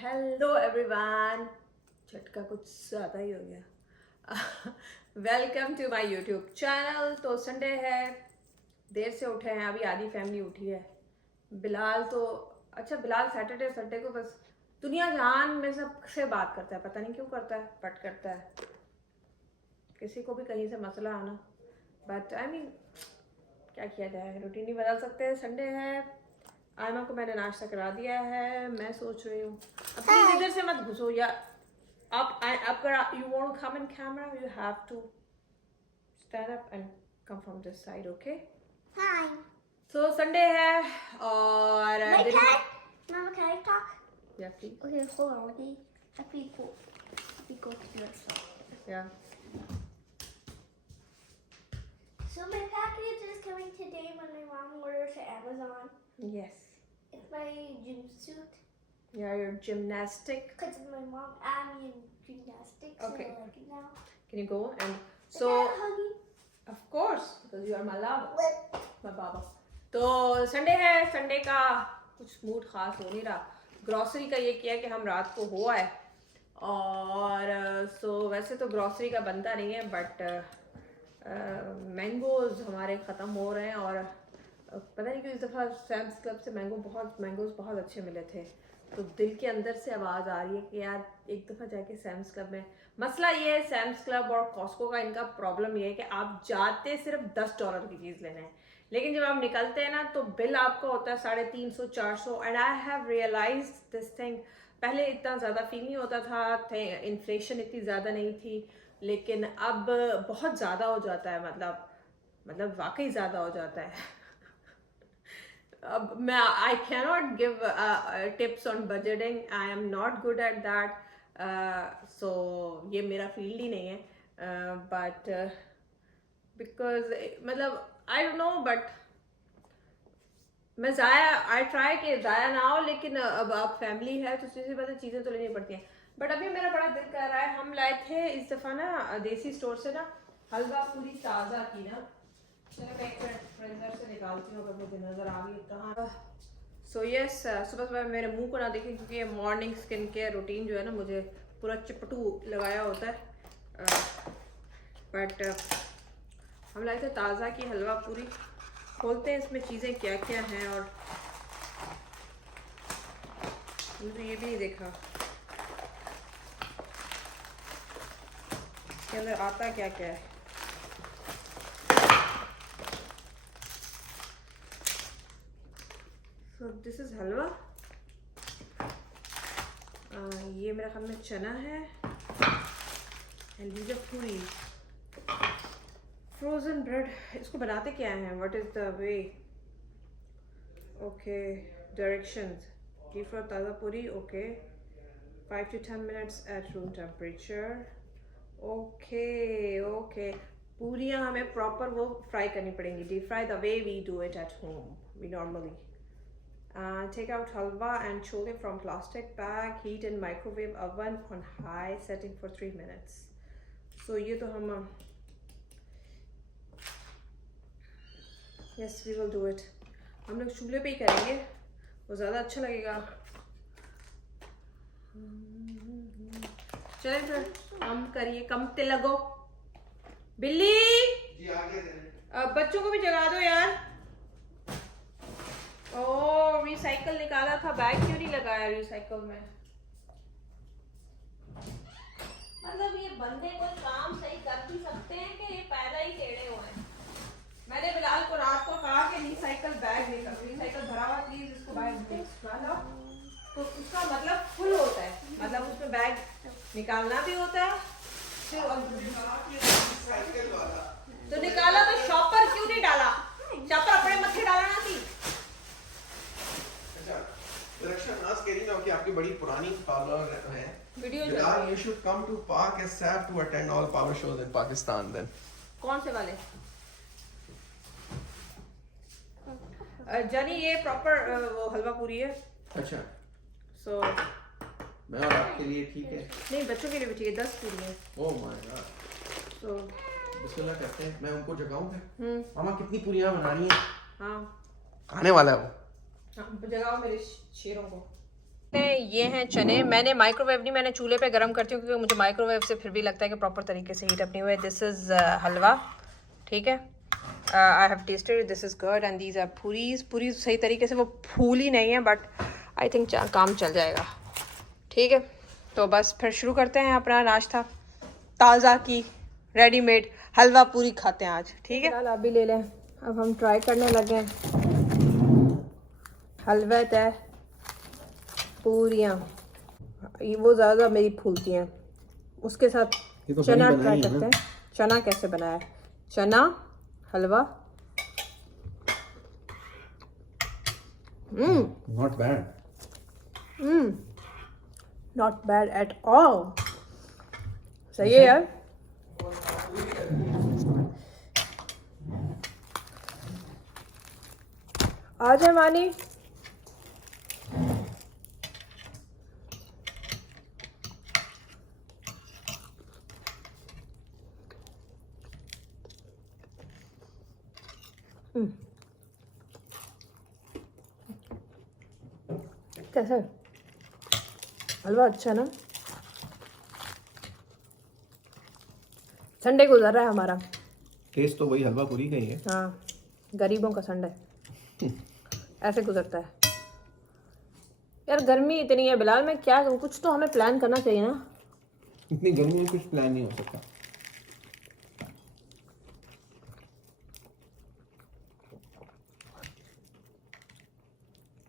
Hello everyone. झटका कुछ ज़्यादा ही हो गया। Welcome to my YouTube channel. तो संडे है, देर से उठे हैं, अभी आधी फैमिली उठी है। बिलाल तो अच्छा, बिलाल सैटरडे संडे को बस दुनिया जहान में सबसे बात करता है, पता नहीं क्यों करता है, बट करता है। किसी को भी कहीं से मसला आना, बट आई मीन क्या किया जाए, रूटीन नहीं बदल सकते। संडे है, आयमा को मैंने नाश्ता करा दिया है। मैं सोच रही हूँ अब प्लीज इधर से मत घुसो या आप अगर you want to come in camera you have to stand up and come from this side, okay? Hi. So Sunday है और Mama, can I talk? Yeah please Okay, hold on. Let me go to your side. या So my package is coming today when my mom orders to Amazon. Yes It's my gym suit. या your gymnastic. Because my mom added me in gymnastics. Okay. So I like it now. Can you go and So so huggy. Of course because you are my love, With my बाबा। तो Sunday है, Sunday का कुछ mood खास हो नहीं रहा। Grocery का ये किया कि हम रात को हो आए और सो वैसे तो ग्रॉसरी का बनता नहीं है, बट मैंगोज हमारे ख़त्म हो रहे हैं और पता नहीं क्यों इस दफ़ा सैम्स क्लब से मैंगोज बहुत अच्छे मिले थे। तो दिल के अंदर से आवाज़ आ रही है कि यार एक दफ़ा जाके सैम्स क्लब में। मसला ये है सैम्स क्लब और कॉस्को का, इनका प्रॉब्लम ये है कि आप जाते सिर्फ $10 की चीज़ लेने हैं, लेकिन जब आप निकलते हैं ना तो बिल आपका होता है 350-400। And I have realise this thing. पहले इतना ज़्यादा फील नहीं होता था, इन्फ्लेशन इतनी ज़्यादा नहीं थी, लेकिन अब बहुत ज़्यादा हो जाता है। मतलब वाकई ज़्यादा हो जाता है। अब मैं I can not give tips on budgeting, I am not good at that. So ये मेरा फील्ड ही नहीं है, बट बिकॉज मतलब आई डोंट नो, बट मैं आई ट्राई कि ज़ाया ना हो, लेकिन अब आप फैमिली है तो सीधी बात है चीज़ें तो लेनी पड़ती हैं। बट अभी मेरा बड़ा दिल कर रहा है, हम लाए थे इस दफ़ा ना देसी स्टोर से ना हलवा पूरी ताज़ा की ना। चलो मैं एक मिनट फ्रीजर से निकालती हूँ अगर मुझे नज़र आ गई कहाँ। सो यस, सुबह सुबह मेरे मुंह को ना देखें क्योंकि ये मॉर्निंग स्किन केयर रूटीन जो है ना, मुझे पूरा चिपटू लगाया होता है। बट हम लाए थे ताज़ा की हलवा पूरी। खोलते हैं इसमें चीज़ें क्या क्या हैं, और मुझे ये भी नहीं देखा इसके अंदर आता क्या क्या है। So this is हलवा। ये मेरा ख्याल में चना है, and these are puri frozen bread. इसको बनाते क्या हैं, what is the way? Okay, directions. Deep fry ताज़ा puri, okay, 5 to 10 minutes at room temperature। Okay okay, पूरियाँ हमें प्रॉपर वो फ्राई करनी पड़ेंगी, deep fry the way we do it at home, we normally. Take out halwa and chole from plastic bag. Heat in microwave oven on high setting for 3 minutes. So ये तो हम yes we will do it. हम लोग चूल्हे पे ही करेंगे, वो ज़्यादा अच्छा लगेगा। चलें फिर हम करिए, कम ते लगो। बिल्ली जी आगे बच्चों को भी जगा दो यार। ओ रिसाइकल निकाला था, बैग क्यों नहीं लगाया रिसाइकल में? मतलब ये बंदे कोई काम सही कर भी सकते हैं कि ये पैदा ही टेढ़े हुए हैं? मैंने बिलाल को रात को कहा कि रिसाइकल बैग निकाल, रिसाइकल भरा हुआ प्लीज इसको बाहर डालो। तो उसका मतलब फुल होता है, मतलब उसमें बैग निकालना भी होता है। तो निकाला तो शॉपर क्यों नहीं डाला? शॉपर अपने मत्थे डालना थी। रक्षा नाज कह रही ना कि आपकी बड़ी पुरानी पावर है video Bilal, you should come to Pak SF to attend all power shows in Pakistan then। कौन से वाले? जानी ये प्रॉपर वो हलवा पूरी है। अच्छा, सो मैं और आपके लिए ठीक है? नहीं, बच्चों के लिए भी ठीक है, 10 पूरी है। Oh my God. सो बिस्मिल्लाह करते हैं, मैं उनको जगाऊं फिर। मामा कितनी पूरियां बना रही हैं? हाँ खाने वाला है वो। हाँ, जगाओ मेरे शेरों को। ये हैं चने। मैंने माइक्रोवेव नहीं, मैंने चूल्हे पे गर्म करती हूँ क्योंकि मुझे माइक्रोवेव से फिर भी लगता है कि प्रॉपर तरीके से हीट अप नहीं हुआ है। दिस इज़ हलवा, ठीक है। I have tested, this is good and these are puris. पूरी सही तरीके से वो फूली नहीं है, बट आई थिंक काम चल जाएगा, ठीक है। तो बस फिर शुरू करते हैं अपना नाश्ता। ताज़ा की रेडीमेड हलवा पूरी खाते हैं आज, ठीक है। आप भी ले लें। अब हम ट्राई करने लगे हैं हलवा तय पूरियाँ। वो ज़्यादा मेरी फूलती हैं। उसके साथ तो चना ट्राई करते हैं। चना कैसे बनाया है? चना हलवा, Not bad. Not bad at all. सही है यार। आ जाए मानी। कैसा है हलवा? अच्छा ना। संडे गुजर रहा है हमारा। टेस्ट तो वही हलवा पूरी का ही है। हाँ, गरीबों का संडे ऐसे गुजरता है यार। गर्मी इतनी है बिलाल, मैं क्या करूँ? कुछ तो हमें प्लान करना चाहिए ना। इतनी गर्मी में कुछ प्लान नहीं हो सकता।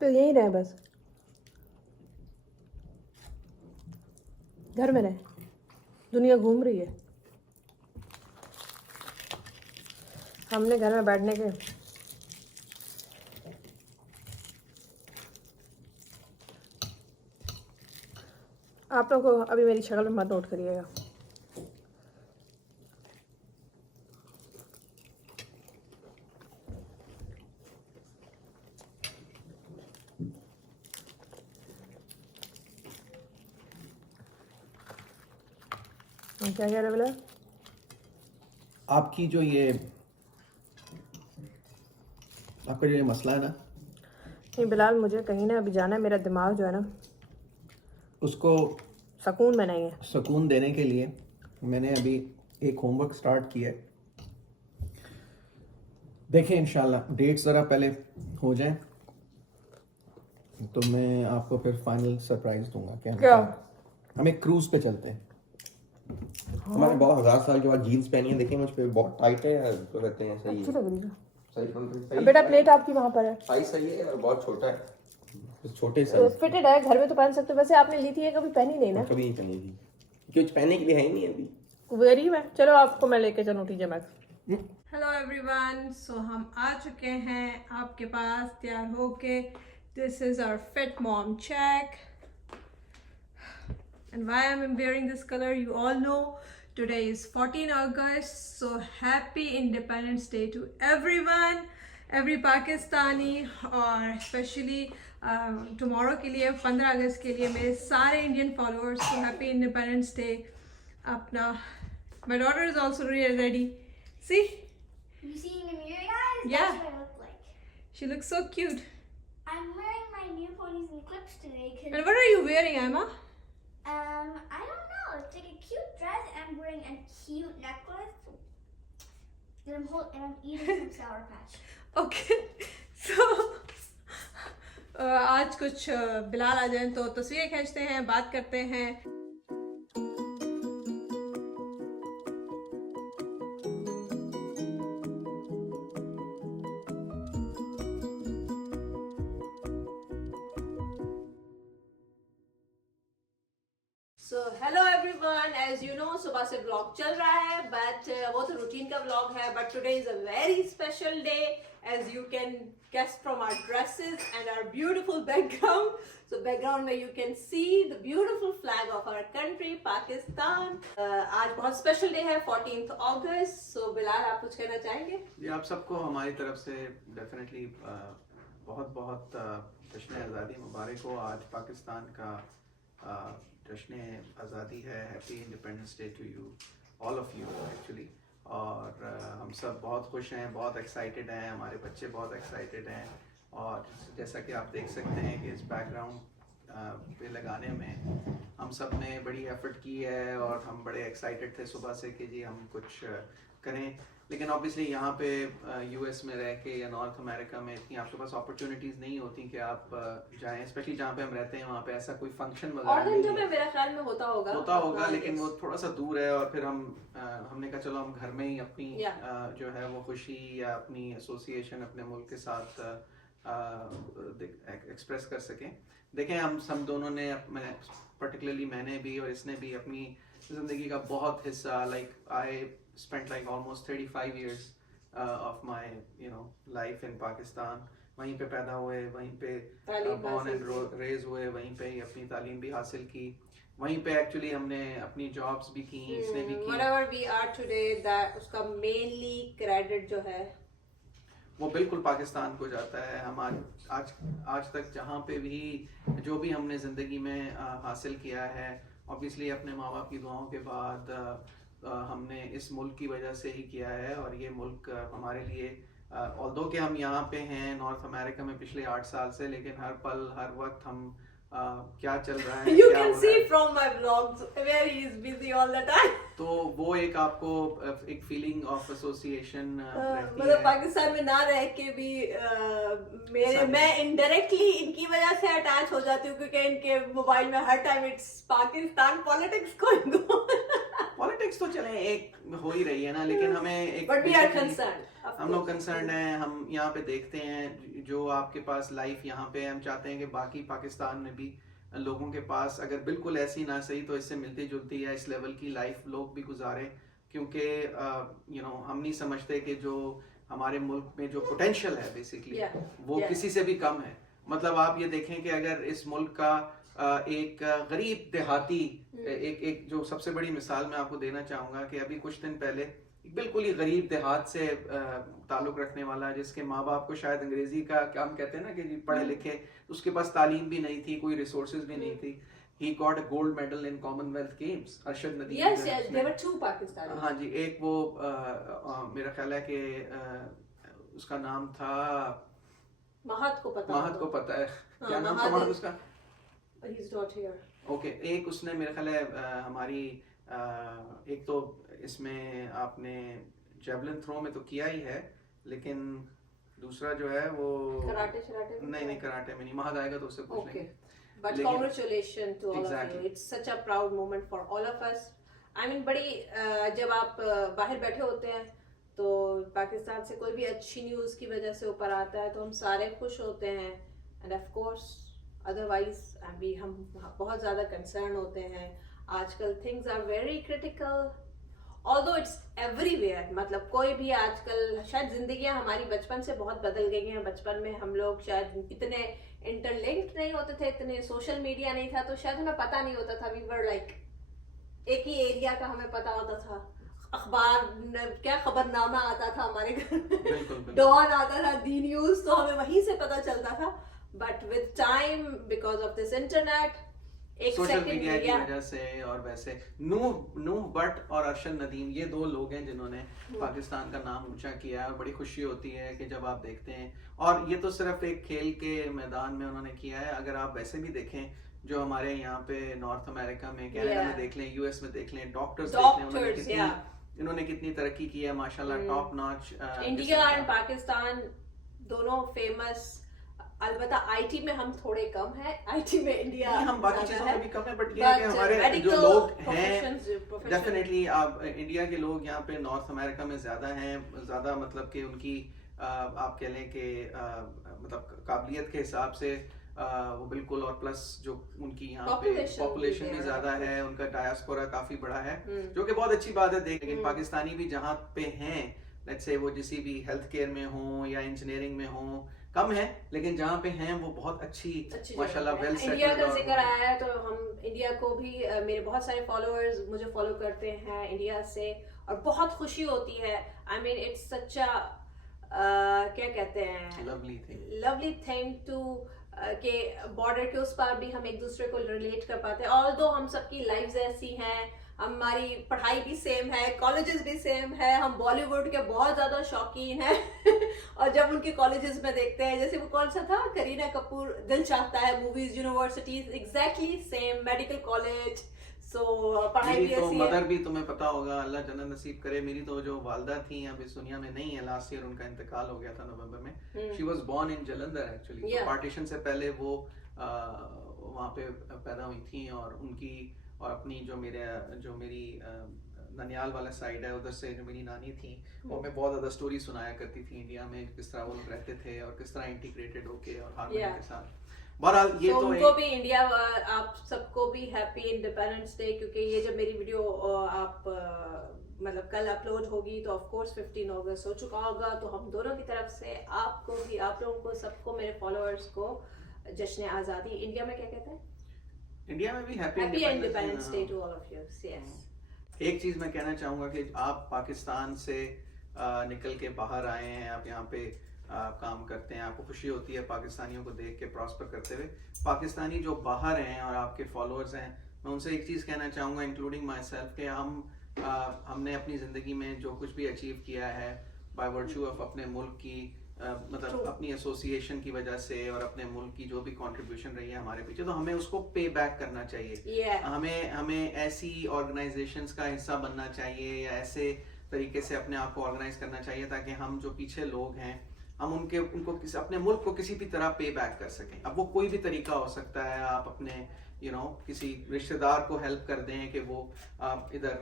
तो यही रहे बस, घर में रहे। दुनिया घूम रही है, हमने घर में बैठने के आप लोगों को अभी मेरी शक्ल में मत नोट करिएगा। क्या कह रहे बोला? आपकी जो ये आपका जो ये मसला है ना, नहीं बिलाल, मुझे कहीं ना अभी जाना है। मेरा दिमाग जो है ना, उसको सुकून में नहीं है। सुकून देने के लिए मैंने अभी एक होमवर्क स्टार्ट किया है। देखें इंशाल्लाह डेट्स ज़रा पहले हो जाएं तो मैं आपको फिर फाइनल सरप्राइज दूंगा। क्या? हम एक क्रूज पे चलते हैं। हमारे बहुत 1000 साल के बाद जीन्स पहनी है, देखिए मुझ पे बहुत टाइट है यार, तो कहते हैं सही अच्छी है, लग रही है। सही सही बेटा प्लेट आपकी वहाँ पर है। साइज सही है और बहुत छोटा है, बस छोटे साइज फिटेड है, घर में तो पहन सकते हो। वैसे आपने ली थी ये, कभी पहनी नहीं ना? कभी नहीं पहनी थी, कुछ पहनने के लिए है ही नहीं अभी। वेरी में चलो आपको मैं लेके चलूँ TJ Maxx. Hello everyone, so हम आ चुके हैं आपके पास तैयार होके। This is our fit mom check and why I'm wearing this color you all know. Today is 14 August, so happy Independence Day to everyone, every Pakistani, और especially tomorrow के लिए 15 अगस्त के लिए मेरे सारे Indian followers को happy Independence Day. अपना my daughter is also ready. See, You see in the mirror, guys? Yeah. That's what I look like. she looks so cute. I'm wearing my new ponies and clips today because And what are you wearing, Emma? I don't know. It's like a cute dress, and I'm wearing a cute necklace. And I'm eating some Sour Patch. Okay, so आज कुछ बिलाल आ जाए तो तस्वीरें खींचते हैं, बात करते हैं। So hello everyone, as you know सुबह से ब्लॉग चल रहा है, बट वो तो रूटीन का ब्लॉग है। But today is a very special day, as you can guess from our dresses and our beautiful background. So background में you can see the beautiful flag of our country, Pakistan. आज बहुत special day है, 14th August. So Bilal, आप कुछ कहना चाहेंगे? जी, आप सबको हमारी तरफ से डेफिनेटली बहुत बहुत जश्न आज़ादी मुबारक हो। आज पाकिस्तान का जश्न आज़ादी है। Happy independence day to you, all of you actually. और हम सब बहुत खुश हैं, बहुत एक्साइटेड हैं, हमारे बच्चे बहुत एक्साइटेड हैं। और जैसा कि आप देख सकते हैं कि इस बैकग्राउंड पे लगाने में हम सब ने बड़ी एफर्ट की है और हम बड़े एक्साइटेड थे सुबह से कि जी हम कुछ करें, लेकिन ऑब्वियसली यहाँ पे यूएस में रह के या नॉर्थ अमेरिका में इतनी आपके पास अपॉर्चुनिटीज़ नहीं होती कि आप जाएं, स्पेशली जहाँ पे हम रहते हैं वहाँ पे ऐसा कोई फंक्शन वगैरह और नहीं जो है। में मेरा ख्याल में होता होगा लेकिन वो थोड़ा सा दूर है और फिर हमने कहा चलो हम घर में ही अपनी जो है वो खुशी या अपनी एसोसिएशन अपने मुल्क के साथ एक्सप्रेस कर सकें। देखें हम दोनों ने पर्टिकुलरली मैंने भी और इसने भी अपनी ज़िंदगी का बहुत हिस्सा आई spent like almost 35 years of my life in Pakistan। वहीं पे पैदा हुए, वहीं पे born and raised हुए, वहीं पे ही अपनी तालीम भी हासिल की, वहीं पे एक्चुअली हमने अपनी जॉब्स भी की, इसने भी की। Whatever we are today, that उसका mainly credit जो है वो बिल्कुल पाकिस्तान को जाता है। हम आज तक जहाँ पे भी जो भी हमने ज़िंदगी में हासिल किया है, ऑब्वियसली अपने माँ बाप की दुआओं के बाद हमने इस मुल्क की वजह से ही किया है। और ये मुल्क हमारे लिए ऑल्दो कि हम यहाँ पे हैं नॉर्थ अमेरिका में पिछले 8 साल से, लेकिन हर पल हर वक्त हम क्या चल रहा है You can see from my vlogs where he is busy all the time। तो वो एक आपको एक फीलिंग ऑफ एसोसिएशन रहती मतलब है। पाकिस्तान में ना रह के भी मैं इनडायरेक्टली इनकी वजह से अटैच हो जाती हूँ, क्योंकि इनके मोबाइल में हर time it's Pakistan politics going on. Politics तो चले एक हो ही रही है ना, लेकिन हमें एक बट वी आर कंसर्न्ड, हम लोग कंसर्न हैं। हम यहाँ पे देखते हैं जो आपके पास लाइफ यहाँ पे, हम चाहते हैं कि बाकी पाकिस्तान में भी लोगों के पास अगर बिल्कुल ऐसी ना सही तो इससे मिलती जुलती या इस लेवल की लाइफ लोग भी गुजारें, क्योंकि हम नहीं समझते कि जो हमारे मुल्क में जो पोटेंशियल है बेसिकली वो किसी से भी कम है। मतलब आप ये देखें कि अगर इस मुल्क का एक गरीब देहाती एक जो सबसे बड़ी मिसाल मैं आपको देना चाहूँगा कि अभी कुछ दिन पहले बिल्कुल ही गरीब देहात से ताल्लुक़ रखने वाला, जिसके माँ बाप को शायद अंग्रेज़ी का क्या हम कहते हैं ना कि पढ़े लिखे, उसके पास तालीम भी नहीं थी, कोई रिसोर्सेज भी नहीं थी। He got a gold medal in Commonwealth Games। Arshad Nadeem. Yes, there were 2 Pakistanis। हाँ जी, एक वो मेरा ख्याल है कि उसका नाम था महत को पता है क्या नाम था महत उसका? He's not here। ओके, एक उसने मेरा ख्याल है हमारी एक तो इसमें आपने जेवलिन थ्रो में तो किया ही है, लेकिन दूसरा जो है वो कराटे नहीं कराटे में नहीं, महद आएगा तो उससे पूछ लेंगे। But congratulations to all of you। It's such a proud moment for all of us। I mean बड़ी जब आप बाहर बैठे होते हैं तो पाकिस्तान से कोई भी अच्छी न्यूज़ की वजह से ऊपर आता है तो हम सारे खुश होते हैं, एंड ऑफ कोर्स अदरवाइज अभी हम बहुत ज़्यादा कंसर्न होते हैं। आजकल things are very critical, although it's everywhere. मतलब कोई भी आजकल शायद जिंदगियां हमारी बचपन से बहुत बदल गई हैं। बचपन में हम लोग शायद इतने इंटरलिंक्ड नहीं होते थे, इतने सोशल मीडिया नहीं था, तो शायद हमें पता नहीं होता था। वी वर लाइक एक ही एरिया का हमें पता होता था, अखबार क्या खबरनामा आता था हमारे घर में, डॉन आता था, दी न्यूज, तो हमें वहीं से पता चलता था। But with time because of this internet, एक सोशल मीडिया की वजह से, और वैसे नूह भट्ट और अरशद नदीम ये 2 लोग हैं जिन्होंने पाकिस्तान का नाम ऊंचा किया है। बड़ी खुशी होती है कि जब आप देखते हैं, और ये तो सिर्फ एक खेल के मैदान में उन्होंने किया है। अगर आप वैसे भी देखें जो हमारे यहाँ पे नॉर्थ अमेरिका में, कनाडा में देख लें, यूएस में देख लें, डॉक्टर्स देख लें, इन्होंने कितनी तरक्की की है माशाल्लाह, top notch. India and Pakistan दोनों फेमस। अलबत्ता आईटी में हम थोड़े कम हैं, आईटी में इंडिया हम बाकी चीजों में भी कम है, बट ये है कि हमारे जो लोग हैं डेफिनेटली आप इंडिया के लोग यहाँ पे नॉर्थ अमेरिका में ज्यादा हैं, ज्यादा मतलब कि उनकी आप कह लें कि मतलब काबिलियत के हिसाब से वो बिल्कुल, और प्लस जो उनकी यहाँ पे पॉपुलेशन भी ज्यादा है, उनका डायस्पोरा काफी बड़ा है, जो कि बहुत अच्छी बात है। लेकिन पाकिस्तानी भी जहाँ पे हैं, लेट्स से वो किसी भी हेल्थ केयर में हो या इंजीनियरिंग में हो, कम है, लेकिन जहाँ पे हैं वो बहुत अच्छी माशाल्लाह वेल सेटल्ड। इंडिया का जिक्र आया है तो हम इंडिया को भी, मेरे बहुत सारे फॉलोअर्स मुझे फॉलो करते हैं इंडिया से, और बहुत खुशी होती है। आई मीन इट्स सच अ क्या कहते हैं, लवली थिंग टू के बॉर्डर के उस पार भी हम एक दूसरे को रिलेट कर पाते हैं। ऑल्दो हम सबकी लाइव्स ऐसी हैं, हमारी पढ़ाई भी सेम है, कॉलेजेस भी सेम है, हम बॉलीवुड के बहुत ज्यादा शौकीन हैं और जब उनके कॉलेजेस में देखते हैं, जैसे वो कौन सा था, Kareena Kapoor, Dil Chahta Hai, movies, universities, exactly same, medical college, so पढ़ाई मेरी भी तो ऐसी मदर है। भी, तुम्हें पता होगा, अल्लाह जन्नत नसीब करे, मेरी तो जो वालदा थी अभी इस दुनिया में नहीं है, लास्ट ईयर उनका इंतकाल हो गया था नवंबर में। She was born in Jalandhar actually, Yeah. Partition से पहले वो वहाँ पे पैदा हुई थी, और उनकी और अपनी जो मेरी ननियाल वाला साइड है उधर से जो मेरी नानी थी, वो मैं बहुत ज़्यादा स्टोरी सुनाया करती थी इंडिया में, किस तरह वो लोग रहते थे और किस तरह इंटीग्रेटेड होके और हार्मनी Yeah. के साथ। बहरहाल ये तो तो उनको एक भी इंडिया, आप सबको भी हैप्पी इंडिपेंडेंस डे, क्योंकि ये जब मेरी वीडियो आप मतलब कल अपलोड होगी तो ऑफ कोर्स 15 अगस्त हो चुका होगा, तो हम दोनों की तरफ से आपको भी, आप लोगों को, सबको, मेरे फॉलोअर्स को जश्न आज़ादी, इंडिया में क्या कहते हैं, इंडिया में भी happy happy independence day to all of you. Yes, एक चीज मैं कहना चाहूंगा कि आप पाकिस्तान से निकल के बाहर आए हैं, आप यहाँ पे काम करते हैं, आपको खुशी होती है पाकिस्तानियों को देख के प्रॉस्पर करते हुए। पाकिस्तानी जो बाहर हैं और आपके फॉलोअर्स हैं, मैं उनसे एक चीज़ कहना चाहूँगा, इंक्लूडिंग माई सेल्फ, कि हमने अपनी ज़िंदगी में जो कुछ भी अचीव किया है बाय वर्च्यू ऑफ अपने मुल्क की मतलब True. अपनी एसोसिएशन की वजह से और अपने मुल्क की जो भी कंट्रीब्यूशन रही है हमारे पीछे, तो हमें उसको पे बैक करना चाहिए। yeah, हमें ऐसी ऑर्गेनाइजेशंस का हिस्सा बनना चाहिए या ऐसे तरीके से अपने आप को ऑर्गेनाइज करना चाहिए ताकि हम जो पीछे लोग हैं, हम उनको अपने मुल्क को किसी भी तरह पे बैक कर सकें। अब वो कोई भी तरीका हो सकता है, आप अपने किसी रिश्तेदार को हेल्प कर दें कि वो इधर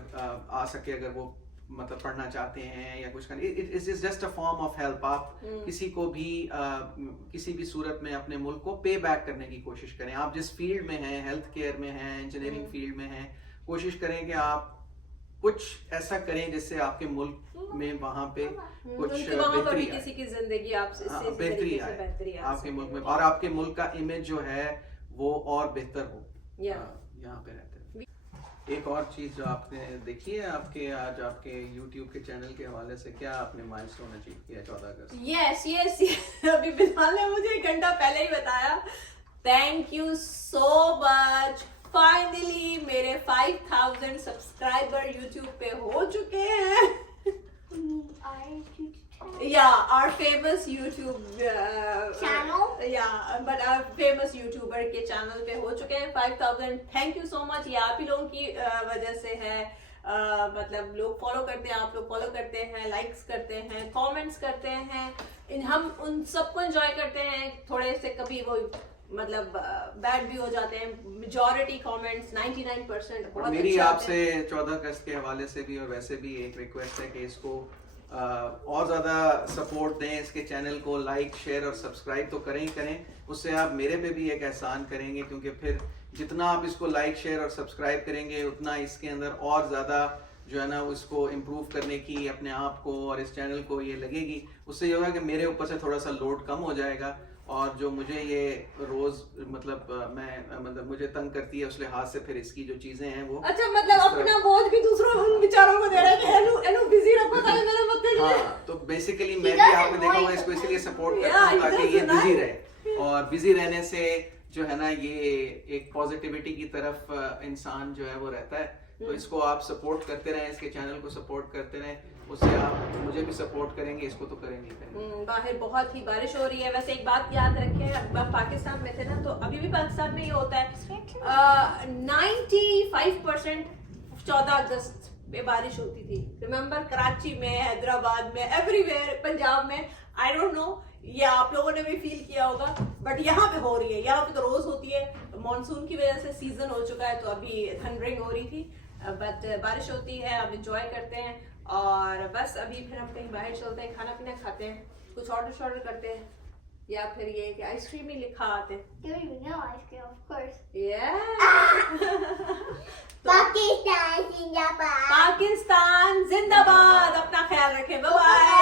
आ सके, अगर वो मतलब पढ़ना चाहते हैं या कुछ करना, it is just a form of help. आप किसी को भी किसी भी सूरत में अपने मुल्क को पे बैक करने की कोशिश करें। आप जिस फील्ड में हैं, हेल्थ केयर में हैं, इंजीनियरिंग फील्ड में हैं, कोशिश करें कि आप कुछ ऐसा करें जिससे आपके मुल्क में वहाँ पे कुछ उनके वहाँ पर भी बेहतरी आए। किसी की जिंदगी आपसे हाँ, इसी बेहतरी तरीके से आए बेहतरी आ आपके मुल्क में, सके। और आपके मुल्क का इमेज जो है वो और बेहतर हो Yeah. यहाँ पे रहते हैं। एक और चीज जो आपने देखी है, आज आपके YouTube के चैनल के हवाले से क्या आपने माइलस्टोन अचीव किया 14 अगस्त? यस अभी बिलाल ने मुझे 1 घंटा पहले ही बताया। Thank you so much, finally मेरे 5000 सब्सक्राइबर YouTube पे हो चुके हैं। Yeah, our famous YouTube Channel? Yeah, but our famous YouTuber के चैनल पे हो चुके हैं 5000। Thank you so much. ये आप ही लोगों की वजह से है, मतलब लोग फॉलो करते हैं, आप लोग फॉलो करते हैं, लाइक्स करते हैं, कमेंट्स करते हैं, हम उन सबको एंजॉय करते हैं। थोड़े से कभी वो मतलब बैड भी हो जाते हैं, मेजॉरिटी कमेंट्स 99% बहुत मेरी अच्छे आते आपसे हैं। 14 अगस्त के हवाले से भी और वैसे भी एक रिक्वेस्ट है कि इसको और ज़्यादा सपोर्ट दें, इसके चैनल को लाइक, शेयर और सब्सक्राइब तो करें ही करें, उससे आप मेरे पे भी एक एहसान करेंगे, क्योंकि फिर जितना आप इसको लाइक, शेयर और सब्सक्राइब करेंगे उतना इसके अंदर और ज़्यादा जो है ना उसको इम्प्रूव करने की अपने आप को और इस चैनल को ये लगेगी। उससे ये होगा कि मेरे ऊपर से थोड़ा सा लोड कम हो जाएगा, और जो मुझे ये रोज मतलब मुझे तंग करती है उस लिहाज से फिर इसकी जो चीजें हैं वो अच्छा, मतलब अपना बोझ भी दूसरों उन बेचारों को दे रहे हैं कि एनु बिजी रखो ताकि मेरा मतलब हाँ, तो बेसिकली मैं भी आपने देखा होगा इसको इसलिए सपोर्ट करता हूँ ताकि ये बिजी रहे, और बिजी रहने से जो है ना ये एक पॉजिटिविटी की तरफ इंसान जो है वो रहता है। तो इसको आप सपोर्ट करते रहें, इसके चैनल को सपोर्ट करते रहें, उससे आप मुझे भी सपोर्ट करेंगे, इसको तो करेंगे। बाहर बहुत ही बारिश हो रही है। वैसे एक बात याद रखें, अब पाकिस्तान में थे ना, तो अभी भी पाकिस्तान में ये होता है 95% 14 अगस्त में बारिश होती थी। रिमेम्बर, कराची में, हैदराबाद में, एवरीवेयर, पंजाब में, आई डोंट नो ये आप लोगों ने भी फील किया होगा, बट यहाँ पे हो रही है। यहाँ पे तो रोज होती है, मॉनसून की वजह से सीजन हो चुका है, तो अभी थंडरिंग हो रही थी, बट बारिश होती है, अब इंजॉय करते हैं। और बस अभी फिर हम कहीं बाहर चलते हैं, खाना पीना खाते हैं, कुछ ऑर्डर करते हैं, या फिर ये कि आइसक्रीम ही लिखा आते हैं। पाकिस्तान जिंदाबाद। पाकिस्तान जिंदाबाद। अपना ख्याल रखें, बाय बाय।